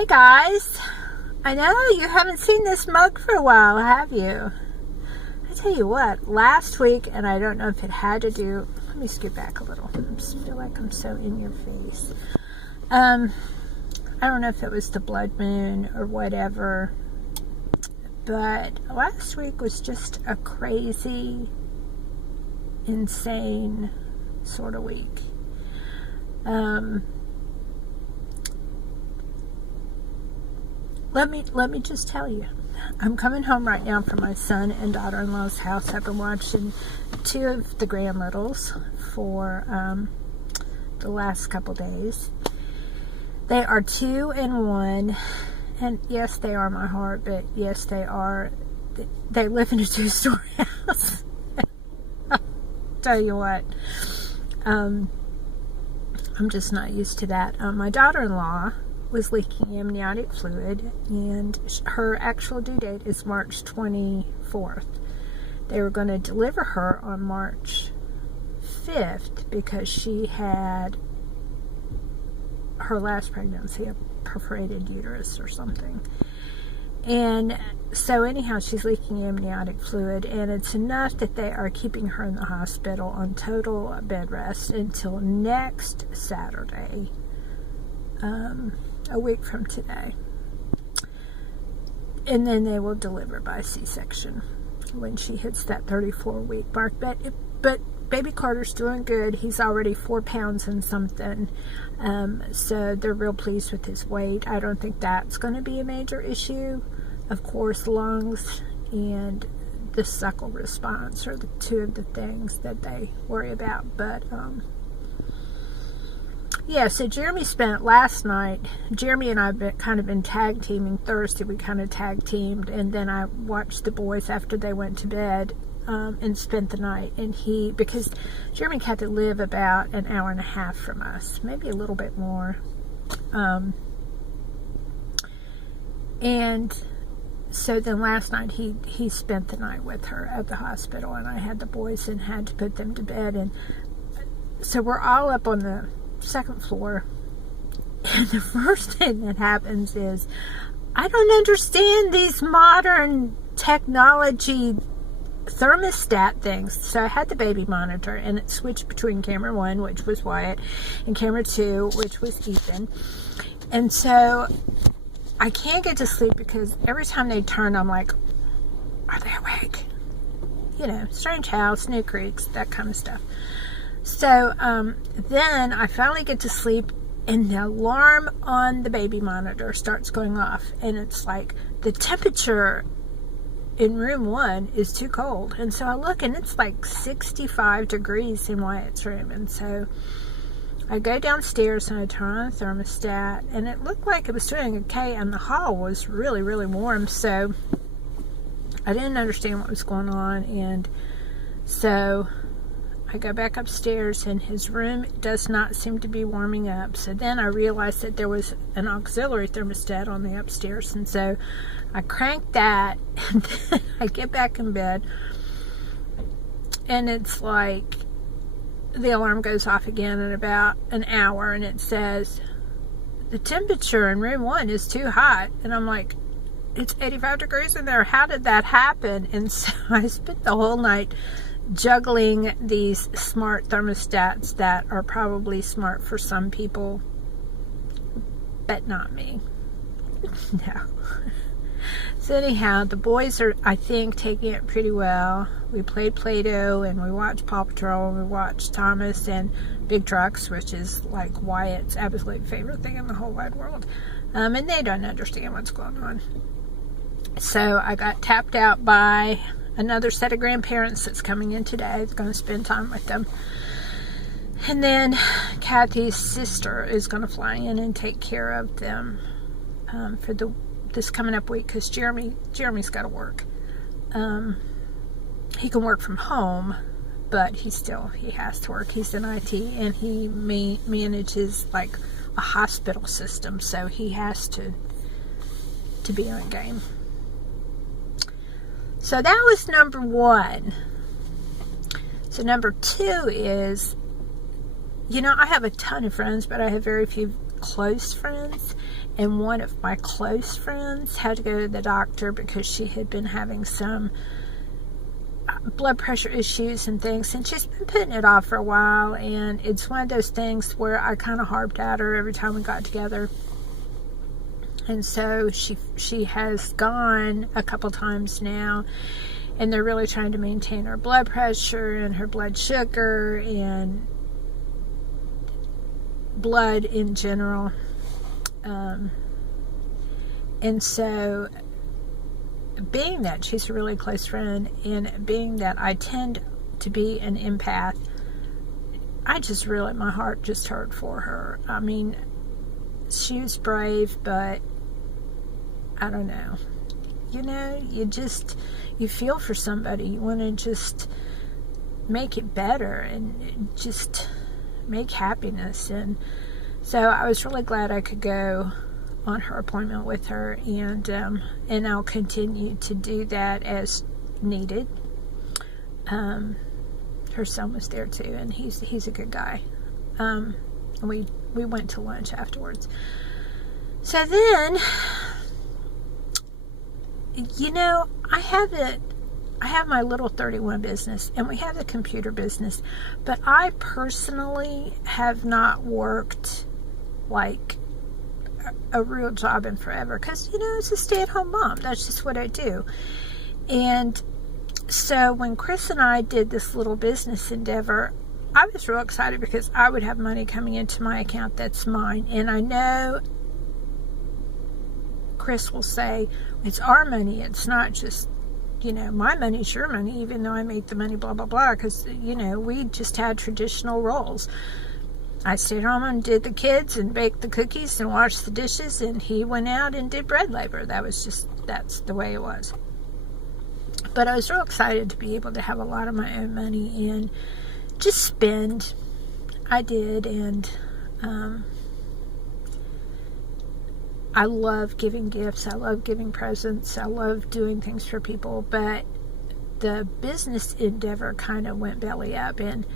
Hey guys, I know you haven't seen this mug for a while, have you? I tell you what, last week, and I don't know if it had to do, let me scoot back a little. I just feel like I'm so in your face. I don't know if it was the blood moon or whatever, but last week was just a crazy, insane sort of week. Let me just tell you, I'm coming home right now from my son and daughter-in-law's house. I've been watching two of the Grand Littles for the last couple days. They are 2 and 1, and yes, they are my heart, but yes, they are. They live in a 2-story house. Tell you what, I'm just not used to that. My daughter-in-law was leaking amniotic fluid, and her actual due date is March 24th. They were going to deliver her on March 5th because she had her last pregnancy, a perforated uterus or something. And so anyhow, she's leaking amniotic fluid, and it's enough that they are keeping her in the hospital on total bed rest until next Saturday, a week from today. And then they will deliver by C-section when she hits that 34-week mark. But baby Carter's doing good. He's already 4 pounds and something. So they're real pleased with his weight. I don't think that's going to be a major issue. Of course, lungs and the suckle response are the two of the things that they worry about. But yeah, so Jeremy spent last night, Jeremy and I have kind of been tag teaming. Thursday we kind of tag teamed, and then I watched the boys after they went to bed and spent the night. And because Jeremy had to live about an hour and a half from us, maybe a little bit more. And so then last night he spent the night with her at the hospital, and I had the boys and had to put them to bed. And so we're all up on the second floor, and the first thing that happens is, I don't understand these modern technology thermostat things. So I had the baby monitor, and it switched between camera 1, which was Wyatt, and camera 2, which was Ethan. And so I can't get to sleep because every time they turn, I'm like, are they awake? You know, strange house, new creaks, that kind of stuff. So then I finally get to sleep, and the alarm on the baby monitor starts going off, and it's like the temperature in room 1 is too cold. And so I look, and it's like 65 degrees in Wyatt's room. And so I go downstairs and I turn on the thermostat, and it looked like it was doing okay, and the hall was really, really warm. So I didn't understand what was going on, and so I go back upstairs, and his room does not seem to be warming up. So then I realized that there was an auxiliary thermostat on the upstairs, and so I cranked that, and then I get back in bed, and it's like the alarm goes off again in about an hour, and it says the temperature in room 1 is too hot. And I'm like, it's 85 degrees in there. How did that happen? And so I spent the whole night juggling these smart thermostats that are probably smart for some people, but not me. No. So anyhow, the boys are, I think, taking it pretty well. We played Play-Doh, and we watched Paw Patrol, and we watched Thomas and Big Trucks, which is like Wyatt's absolute favorite thing in the whole wide world. And they don't understand what's going on. So I got tapped out by another set of grandparents that's coming in today. It's going to spend time with them. And then Kathy's sister is going to fly in and take care of them for this coming up week, because Jeremy's got to work. He can work from home, but he has to work. He's in IT, and he manages like a hospital system, so he has to be on game. So that was number 1. So number 2 is, I have a ton of friends, but I have very few close friends. and one of my close friends had to go to the doctor because she had been having some blood pressure issues and things, and she's been putting it off for a while, and it's one of those things where I kind of harped at her every time we got together. And so she has gone a couple times now, and they're really trying to maintain her blood pressure and her blood sugar and blood in general. And so, being that she's a really close friend, and being that I tend to be an empath, my heart just hurt for her. I mean, she was brave, but I don't know. You know, you feel for somebody. You want to just make it better and just make happiness. And so I was really glad I could go on her appointment with her, and I'll continue to do that as needed. Her son was there too, and he's a good guy. We went to lunch afterwards. So then, you know, I have my little 31 business, and we have the computer business, but I personally have not worked like a real job in forever, because, you know, it's a stay-at-home mom. That's just what I do. And so when Chris and I did this little business endeavor, I was real excited because I would have money coming into my account that's mine. And I know Chris will say, it's our money. It's not just, you know, my money's your money, even though I make the money, blah, blah, blah. Because, you know, we just had traditional roles. I stayed home and did the kids and baked the cookies and washed the dishes, and he went out and did bread labor. That's the way it was. But I was real excited to be able to have a lot of my own money and just spend. I did, and I love giving gifts. I love giving presents. I love doing things for people. But the business endeavor kind of went belly up, and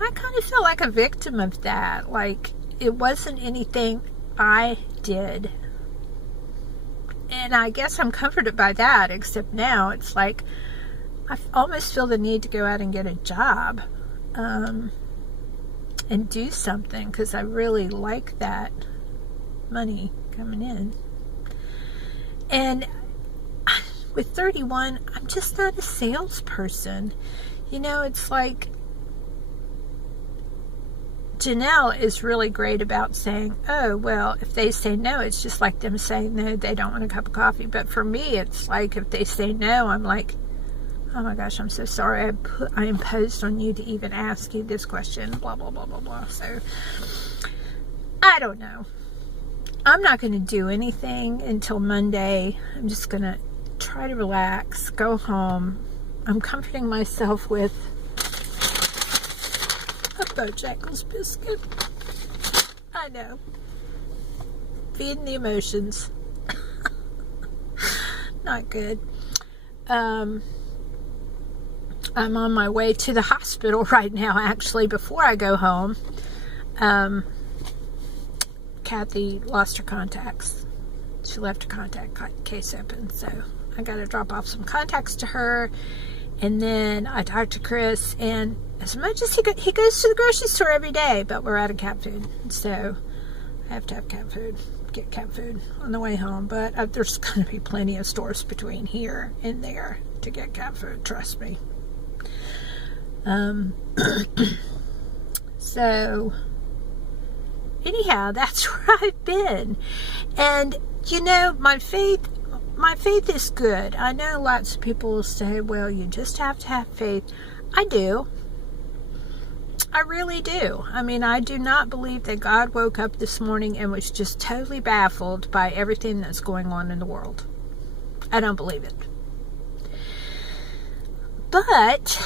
I kind of felt like a victim of that. Like, it wasn't anything I did. And I guess I'm comforted by that, except now it's like I almost feel the need to go out and get a job and do something, because I really like that money coming in. And with 31, I'm just not a salesperson. You know, it's like Janelle is really great about saying, oh, well, if they say no, it's just like them saying no, they don't want a cup of coffee. But for me, it's like if they say no, I'm like, oh my gosh, I'm so sorry. I imposed on you to even ask you this question, blah, blah, blah, blah, blah. So, I don't know. I'm not going to do anything until Monday. I'm just going to try to relax, go home. I'm comforting myself with a Bojangles biscuit. I know. Feeding the emotions. Not good. I'm on my way to the hospital right now, actually, before I go home. Kathy lost her contacts. She left her contact case open, so I got to drop off some contacts to her. And then I talked to Chris, and as much as he goes to the grocery store every day, but we're out of cat food, so I have to have get cat food on the way home. But there's going to be plenty of stores between here and there to get cat food, trust me. So anyhow, that's where I've been. And you know, my faith is good. I know lots of people will say, well, you just have to have faith. I do. I really do. I mean, I do not believe that God woke up this morning and was just totally baffled by everything that's going on in the world. I don't believe it. But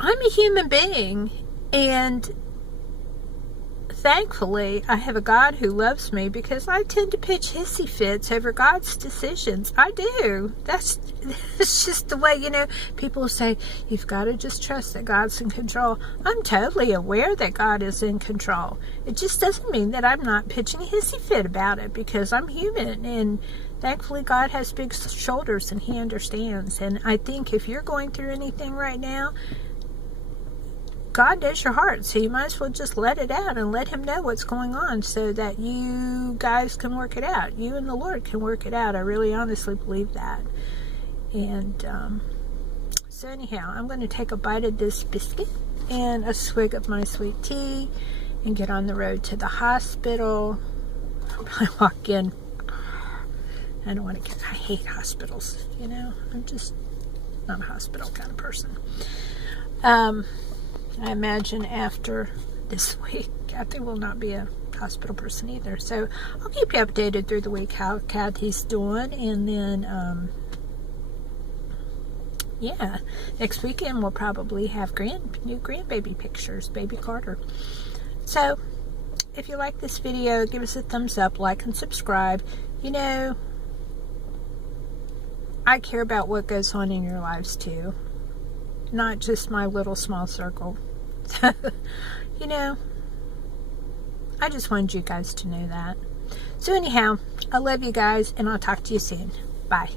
I'm a human being, and thankfully, I have a God who loves me, because I tend to pitch hissy fits over God's decisions. I do. That's just the way, people say, you've got to just trust that God's in control. I'm totally aware that God is in control. It just doesn't mean that I'm not pitching a hissy fit about it, because I'm human, and thankfully God has big shoulders and he understands. And I think if you're going through anything right now, God knows your heart, so you might as well just let it out and let him know what's going on, so that you guys can work it out. You and the Lord can work it out. I really honestly believe that. And so anyhow, I'm going to take a bite of this biscuit and a swig of my sweet tea and get on the road to the hospital. I'll probably walk in. I don't want to I hate hospitals, I'm just not a hospital kind of person. I imagine after this week, Kathy will not be a hospital person either. So I'll keep you updated through the week how Kathy's doing. And then, yeah, next weekend we'll probably have new grandbaby pictures, baby Carter. So if you like this video, give us a thumbs up, like, and subscribe. I care about what goes on in your lives too. Not just my little small circle. I just wanted you guys to know that. So anyhow, I love you guys, and I'll talk to you soon. Bye.